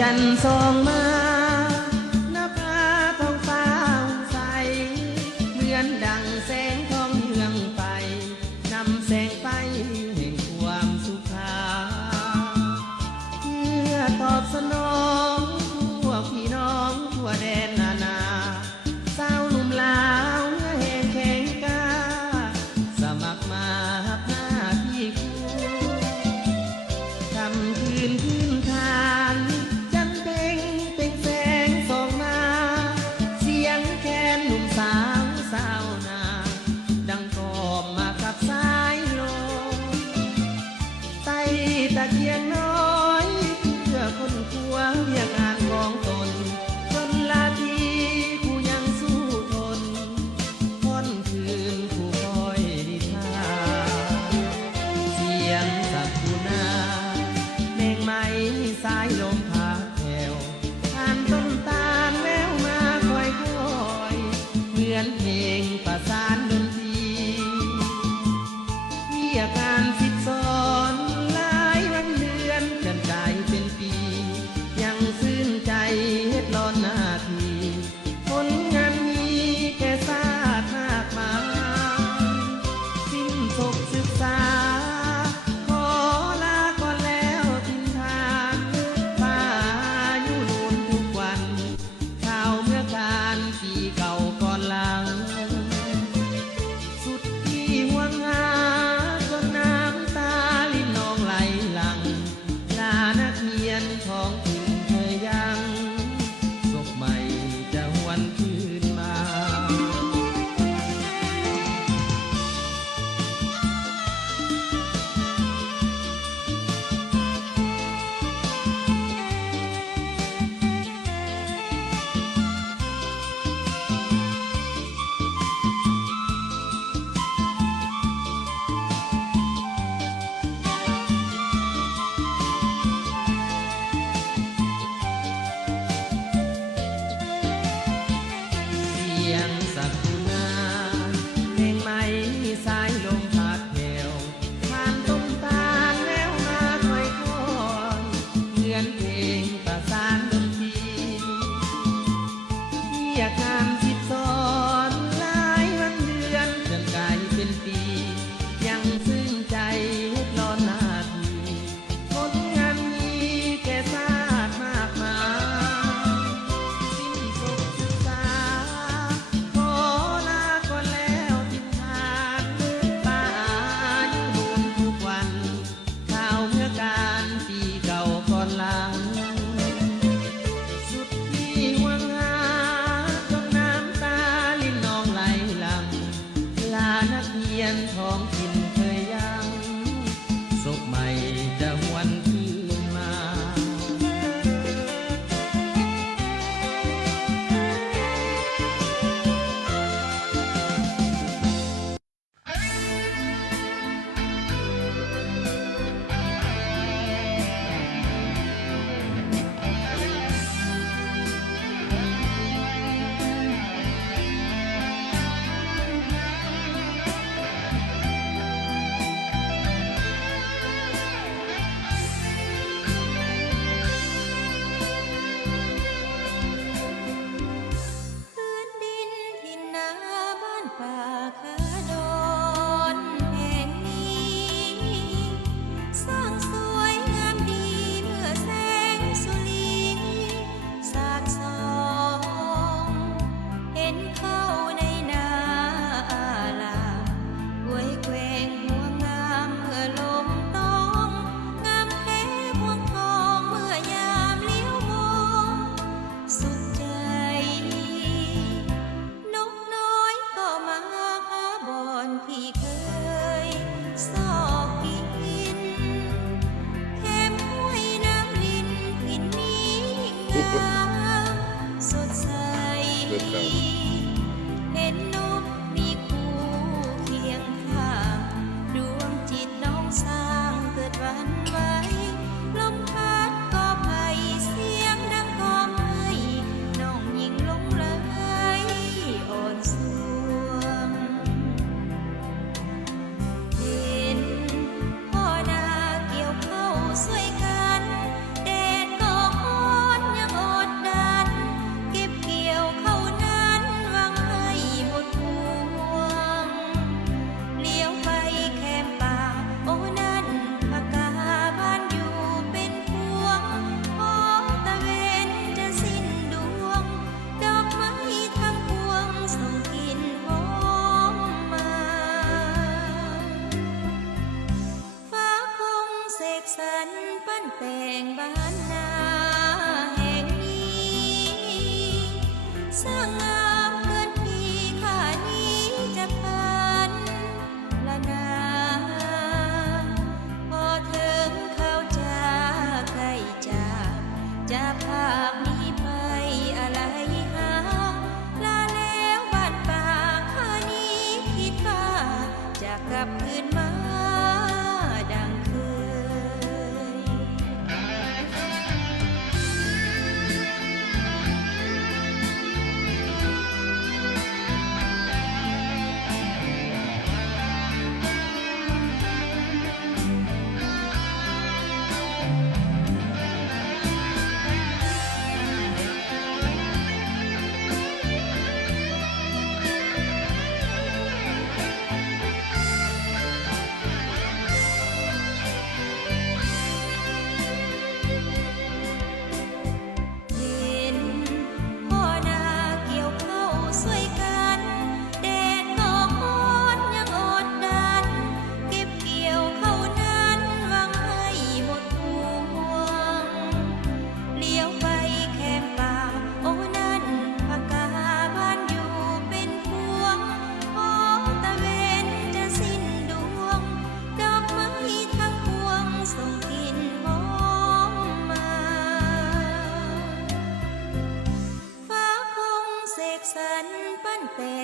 จันทร์ส่องมาหน้าผาท้องฟ้าใสเหมือนดังแสงทองเยืองไปนำแสงไปแห่งความสุขเพื่อตอบสนองพวกพี่น้องทั่วแดนนานาสาวหนุ่มลาวเมื่อแห่งแข่งกาสมัครมาหับหน้าที่ครูทำคืนทานจันเพ็งเป็นแสงส่องมาเสียงแคนหนุ่มสาวนาดังกอมมากับสายลมไต่ตะเกียงน้อยเพื่อคนครัวเรียกงานของตนจนลาทีผู้ยังสู้ทนค่อนคืนผู้คอยนิทานเสียงสักกุณาเพลงใหม่สายลมพาแผ่วผ่านต้นตาลแววมาค่อยเหมือนเพลงประสานดนตรีเรียกงานสิบสอนหลายวันเดือนจนกลายเป็นปียังซื่นใจเฮ็ดร้อนหน้าทีผลงานมีแก่ศาสตร์มากมายสิ้นสุขศึกษาขอลาก่อนแล้วทิ้งทางป่าอยู่นู่นทุกวันข่าวเมื่อการปีเก่าก่อนหลังสุดที่ห่วงหาจนน้ำตาลิ้นนองไหลหลังลานักเรียนของถิ่นเคยยังศพใหม่จะหวนคืนมา เสียงสักกุณาเพลงใหม่สายลมพัดแผ่วผ่านต้นตาลแล้วมาค่อยเหมือนเพลงประสานดนตรีเรียกงานสิบสอนหลายวันเดือนจนกลายเป็นปียังซึ้งใจเฮ็ดร้อนหน้าทีผลงานมีแก่ศาสตร์มากมายสิ้นสุขศึกษาขอลาก่อนแล้วทิ้งทางป่าอยู่นู่นทุกวันข่าวเมื่อการปีเก่าก่อนหลังสุดที่ห่วงหาจนน้ำตาลิ้นนองไหลหลังลานักเรียนท้องถิ่นเคยยังศพใหม่จะหวนคืนมา พื้นดินถิ่นนาบ้านป่าขาดอนแห่งนี้สร้างสวยงามดีเมื่อแสงสุรีสาดส่องเห็นเข้าในนาลากวยแกว่งหัวงามเมื่อลมต้องงามแท้พวงทองเมื่อยามเลี้ยวมองสุขใจ นกน้อยก็มาหาบอนที่เคยซอกกินแถมห้วยน้ำลินถิ่นนี้ยิ่งงามสดใสเห็นนกมีคู่เคียงข้างดวงจิตน้องสร้างเกิดหวันไหวลมพัดก็ไผ่เสียงดังกอมให้น้องยิ่งหลงไหลอ่อนสวงเห็นพ่อนาเกี่ยวเข้าสวยกันแดดก็ฮ้อน แต่งบ้านนาแห่งนี้สร้างงามเกินปีข้านี้จะพันละนาพอถึงเขาจากใกล้จากจะพากนี้ไปอะไรหาลาแล้วบ้านป่าข้านี้คิดว่าจะกลับคืนมาดังเคย เห็นพ่อนาเกี่ยวข้าวสวยกันแดดก็ร้อนยังอดดันเก็บเกี่ยวข้าวนั้นหวังให้หมดห่วงเลี้ยวไปแคมป่าโอ้นั่นพากาบ้านอยู่เป็นพวงพอตะเวนจะสิ้นดวงดอกไม้ทั้งพวงส่งกลิ่นหอมมา ฟ้าคงเสกสรรปั้นแต่